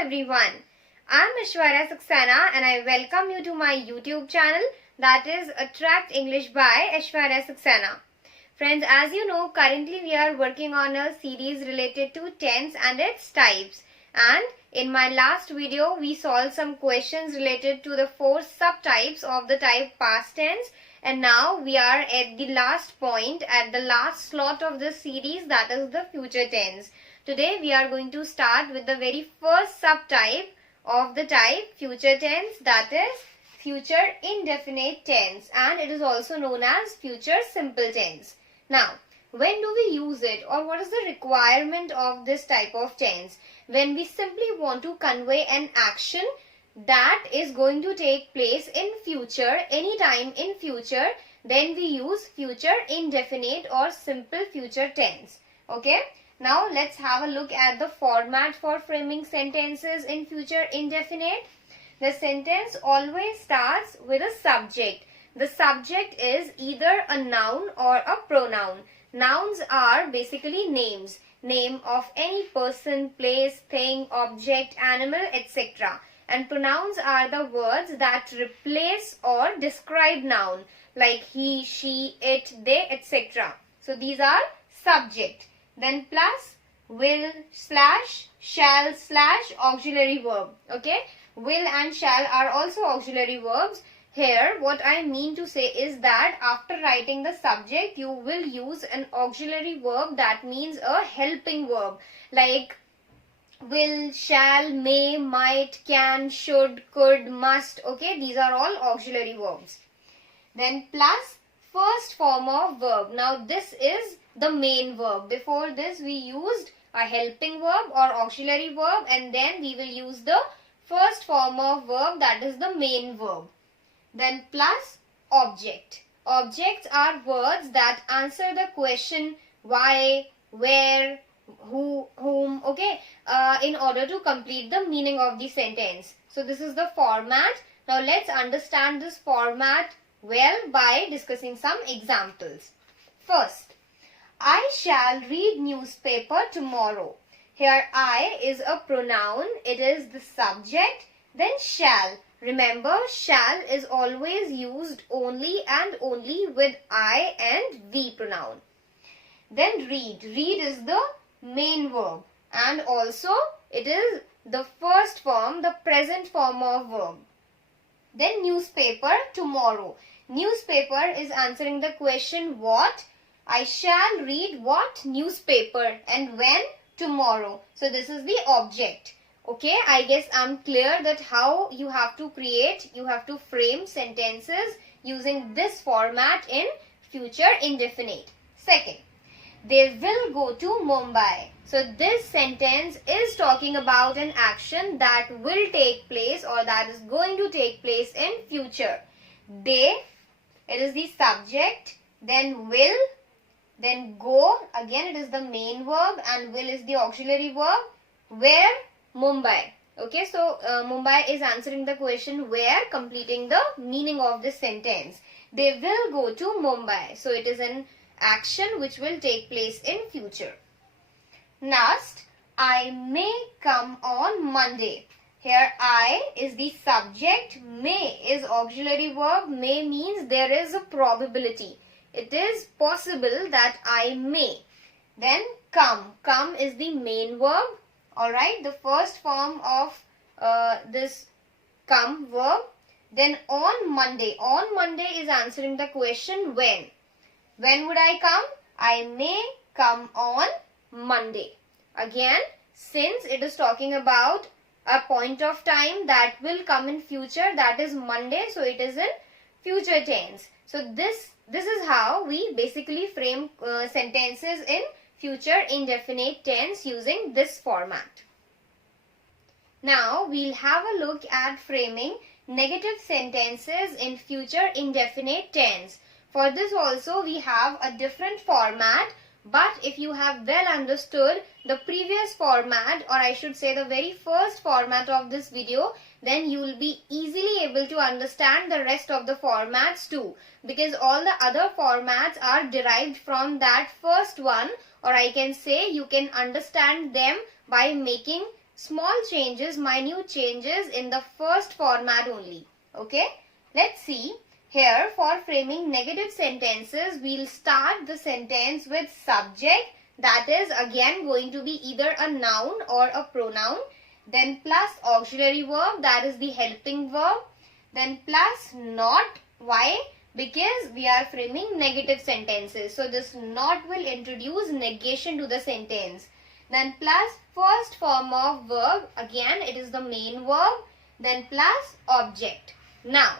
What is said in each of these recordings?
everyone. I'm Aishwarya Saxena and I welcome you to my YouTube channel, that is Attract English by Aishwarya Saxena. Friends, as you know, currently we are working on a series related to tense and its types. And in my last video, we solved some questions related to the 4 subtypes of the type past tense. And now we are at the last point, at the last slot of this series, that is the future tense. Today we are going to start with the very first subtype of the type future tense, that is future indefinite tense, and it is also known as future simple tense. Now, when do we use it, or what is the requirement of this type of tense? When we simply want to convey an action that is going to take place in future, anytime in future, then we use future indefinite or simple future tense. Okay? Now let's have a look at the format for framing sentences in future indefinite. The sentence always starts with a subject. The subject is either a noun or a pronoun. Nouns are basically names. Name of any person, place, thing, object, animal, etc. And pronouns are the words that replace or describe noun, like he, she, it, they, etc. So these are subject. Then plus will slash shall slash auxiliary verb. Okay, will and shall are also auxiliary verbs. Here what I mean to say is that after writing the subject, you will use an auxiliary verb that means a helping verb, like will, shall, may, might, can, should, could, must. Okay, these are all auxiliary verbs. Then plus first form of verb. Now this is the main verb. Before this we used a helping verb or auxiliary verb, and then we will use the first form of verb, that is the main verb. Then plus object. Objects are words that answer the question why, where, who, whom, okay, in order to complete the meaning of the sentence. So this is the format. Now let's understand this format well by discussing some examples. First, I shall read newspaper tomorrow. Here I is a pronoun, it is the subject. Then shall. Remember, shall is always used only and only with I and we pronoun. Then read. Read is the main verb, and also it is the first form, the present form of verb. Then newspaper tomorrow. Newspaper is answering the question what? I shall read what newspaper, and when? Tomorrow. So this is the object. Okay, I guess I'm clear that how you have to frame sentences using this format in future indefinite. Second, they will go to Mumbai. So this sentence is talking about an action that will take place or that is going to take place in future. They, it is the subject, then will, then go, again it is the main verb, and will is the auxiliary verb. Where? Mumbai. Okay, so Mumbai is answering the question where, completing the meaning of this sentence. They will go to Mumbai. So it is an action which will take place in future. Next, I may come on Monday. Here I is the subject, may is auxiliary verb. May means there is a probability. It is possible that I may. Then come. Come is the main verb. Alright, the first form of this come verb. Then on Monday. On Monday is answering the question when. When would I come? I may come on Monday. Again, since it is talking about a point of time that will come in future, that is Monday, so it is in future tense. So this is how we basically frame sentences in future indefinite tense using this format. Now we'll have a look at framing negative sentences in future indefinite tense. For this also we have a different format, but if you have well understood the previous format, or I should say the very first format of this video, then you will be easily able to understand the rest of the formats too, because all the other formats are derived from that first one, or I can say you can understand them by making small changes, minute changes in the first format only. Okay, let's see. Here for framing negative sentences, we'll start the sentence with subject, that is again going to be either a noun or a pronoun, then plus auxiliary verb, that is the helping verb, then plus not. Why? Because we are framing negative sentences. So this not will introduce negation to the sentence. Then plus first form of verb, again it is the main verb, then plus object. Now,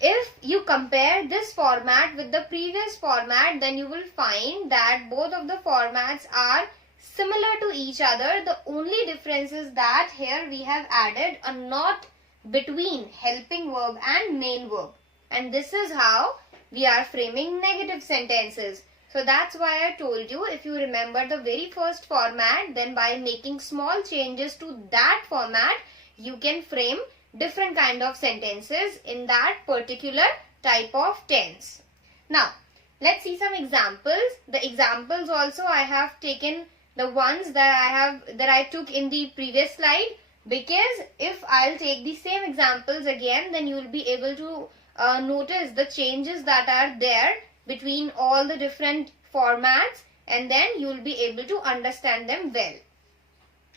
if you compare this format with the previous format, then you will find that both of the formats are similar to each other. The only difference is that here we have added a not between helping verb and main verb. And this is how we are framing negative sentences. So that's why I told you, if you remember the very first format, then by making small changes to that format, you can frame different kind of sentences in that particular type of tense. Now, let's see some examples. The examples also I have taken the ones that I took in the previous slide, because if I'll take the same examples again, then you will be able to notice the changes that are there between all the different formats, and then you will be able to understand them well.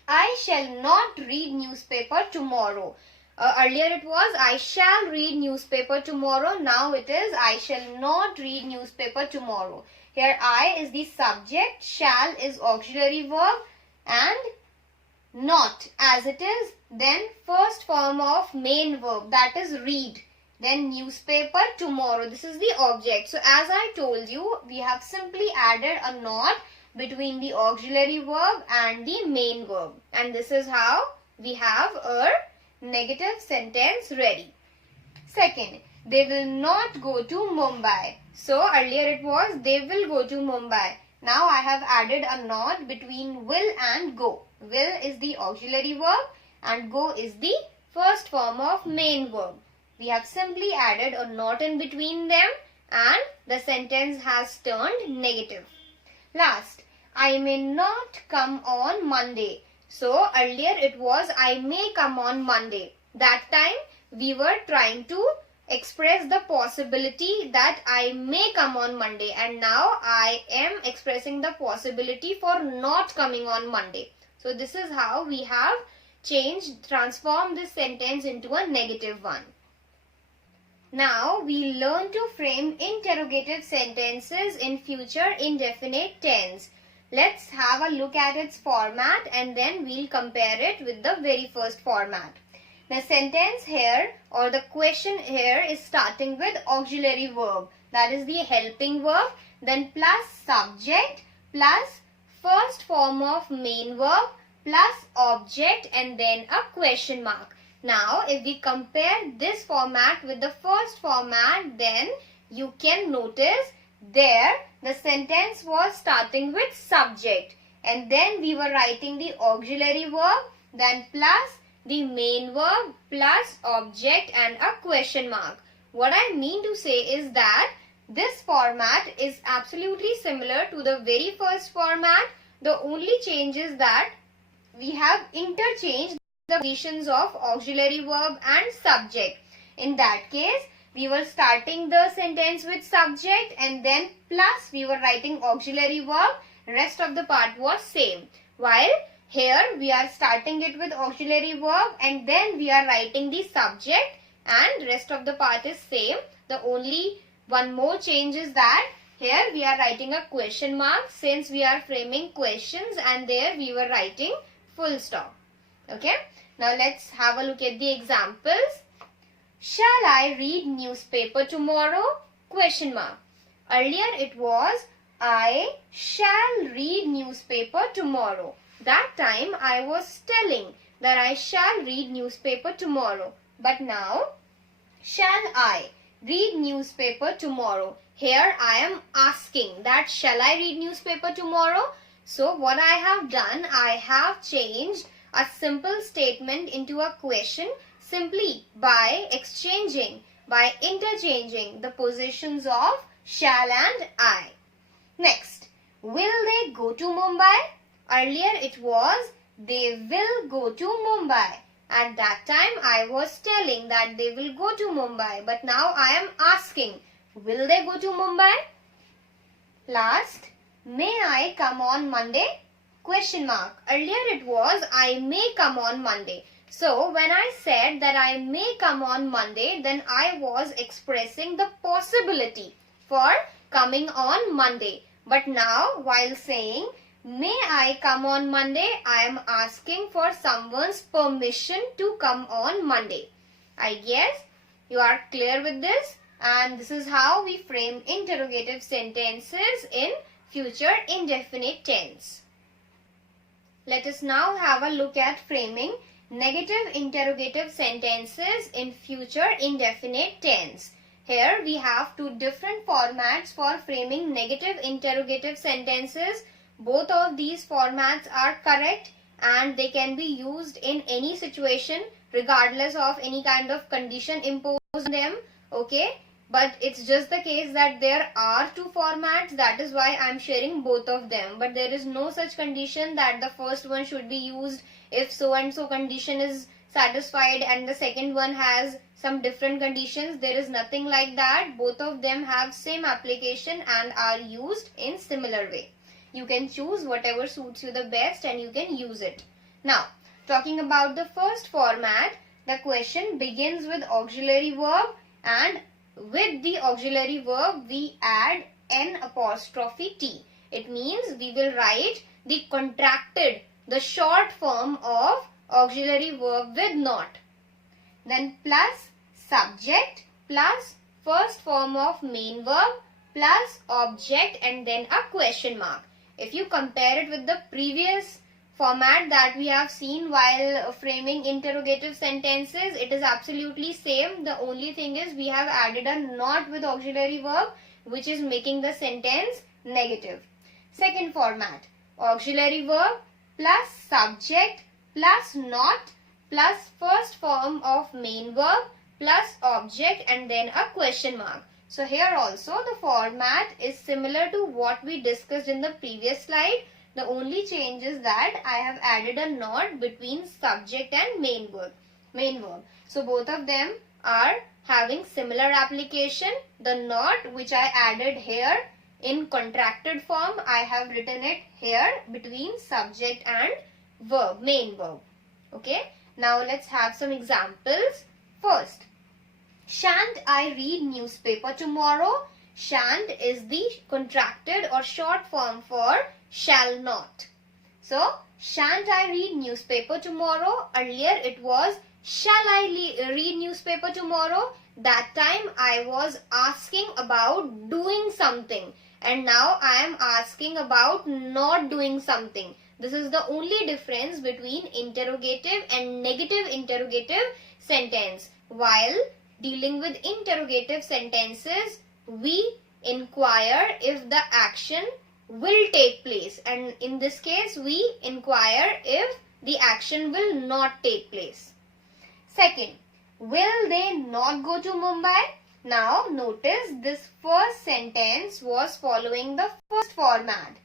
I shall not read newspaper tomorrow. Earlier it was I shall read newspaper tomorrow. Now it is I shall not read newspaper tomorrow. Here I is the subject, shall is auxiliary verb, and not as it is then first form of main verb, that is read. Then newspaper tomorrow, this is the object. So as I told you, we have simply added a not between the auxiliary verb and the main verb. And this is how we have a negative sentence ready. Second, they will not go to Mumbai. So earlier it was they will go to Mumbai. Now I have added a not between will and go. Will is the auxiliary verb and go is the first form of main verb. We have simply added a not in between them and the sentence has turned negative. Last, I may not come on Monday. So earlier it was I may come on Monday. That time we were trying to express the possibility that I may come on Monday, and now I am expressing the possibility for not coming on Monday. So this is how we have transformed this sentence into a negative one. Now we learn to frame interrogative sentences in future indefinite tense. Let's have a look at its format and then we'll compare it with the very first format. The sentence here or the question here is starting with auxiliary verb, that is the helping verb, then plus subject plus first form of main verb plus object and then a question mark. Now if we compare this format with the first format, then you can notice there the sentence was starting with subject and then we were writing the auxiliary verb, then plus the main verb plus object and a question mark. What I mean to say is that this format is absolutely similar to the very first format. The only change is that we have interchanged the positions of auxiliary verb and subject. In that case, we were starting the sentence with subject and then plus we were writing auxiliary verb. Rest of the part was same. While here we are starting it with auxiliary verb and then we are writing the subject and rest of the part is same. The only one more change is that here we are writing a question mark since we are framing questions, and there we were writing full stop. Okay. Now let's have a look at the examples. Shall I read newspaper tomorrow? Question mark. Earlier it was I shall read newspaper tomorrow. That time I was telling that I shall read newspaper tomorrow. But now, shall I read newspaper tomorrow? Here I am asking that shall I read newspaper tomorrow? So what I have done, I have changed a simple statement into a question simply by interchanging the positions of shall and I. Next, will they go to Mumbai? Earlier it was they will go to Mumbai. At that time, I was telling that they will go to Mumbai. But now I am asking, will they go to Mumbai? Last, may I come on Monday? Question mark. Earlier it was, I may come on Monday. So, when I said that I may come on Monday, then I was expressing the possibility for coming on Monday. But now, while saying, may I come on Monday, I am asking for someone's permission to come on Monday. I guess you are clear with this, and this is how we frame interrogative sentences in future indefinite tense. Let us now have a look at framing negative interrogative sentences in future indefinite tense. Here we have two different formats for framing negative interrogative sentences. Both of these formats are correct and they can be used in any situation regardless of any kind of condition imposed on them. Okay, but it's just the case that there are two formats, that is why I'm sharing both of them. But there is no such condition that the first one should be used if so and so condition is satisfied and the second one has some different conditions. There is nothing like that. Both of them have same application and are used in similar way. You can choose whatever suits you the best and you can use it. Now, talking about the first format, the question begins with auxiliary verb, and with the auxiliary verb we add N''T. It means we will write the contracted, the short form of auxiliary verb with not. Then plus subject plus first form of main verb plus object and then a question mark. If you compare it with the previous format that we have seen while framing interrogative sentences, it is absolutely same. The only thing is we have added a not with auxiliary verb, which is making the sentence negative. Second format, auxiliary verb plus subject plus not plus first form of main verb plus object and then a question mark. So here also the format is similar to what we discussed in the previous slide. The only change is that I have added a not between subject and main verb. So both of them are having similar application. The not which I added here in contracted form, I have written it here between subject and verb, main verb. Okay. Now let's have some examples. First, shan't I read newspaper tomorrow? Shan't is the contracted or short form for shall not. So, shan't I read newspaper tomorrow? Earlier it was, shall I read newspaper tomorrow? That time I was asking about doing something, and now I am asking about not doing something. This is the only difference between interrogative and negative interrogative sentence. While dealing with interrogative sentences, we inquire if the action will take place, and in this case we inquire if the action will not take place. Second, will they not go to Mumbai? Now notice this first sentence was following the first format.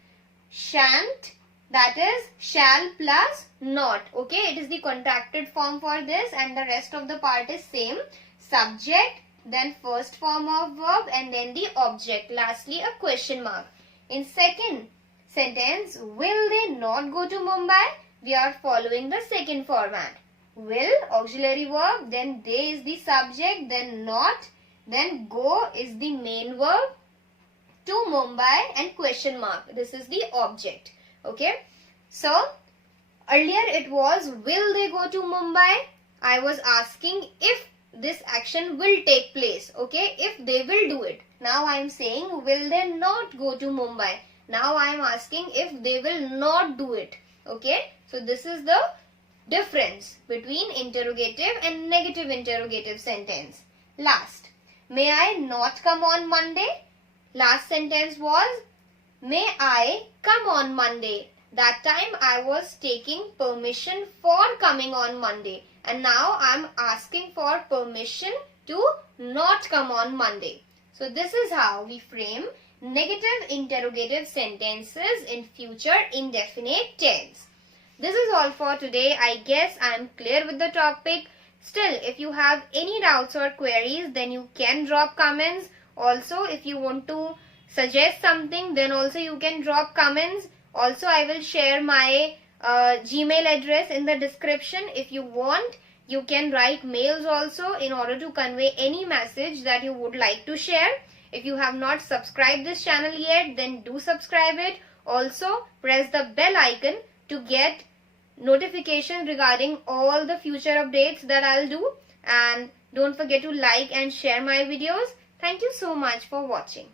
Shan't, that is shall plus not. Okay, it is the contracted form for this and the rest of the part is same. Subject, then first form of verb and then the object. Lastly a question mark. In second sentence, will they not go to Mumbai? We are following the second format. Will, auxiliary verb, then they is the subject, then not, then go is the main verb, to Mumbai and question mark. This is the object. Okay. So, earlier it was, will they go to Mumbai? I was asking if this action will take place. Okay. If they will do it. Now I am saying, will they not go to Mumbai? Now I am asking if they will not do it. Okay. So, this is the difference between interrogative and negative interrogative sentence. Last, may I not come on Monday? Last sentence was, may I come on Monday? That time I was taking permission for coming on Monday, and now I am asking for permission to not come on Monday. So this is how we frame negative interrogative sentences in future indefinite tense. This is all for today. I guess I am clear with the topic. Still, if you have any doubts or queries, then you can drop comments. Also, if you want to suggest something, then also you can drop comments. Also, I will share my Gmail address in the description. If you want, you can write mails also in order to convey any message that you would like to share. If you have not subscribed this channel yet, then do subscribe it. Also, press the bell icon to get notifications regarding all the future updates that I'll do. And don't forget to like and share my videos. Thank you so much for watching.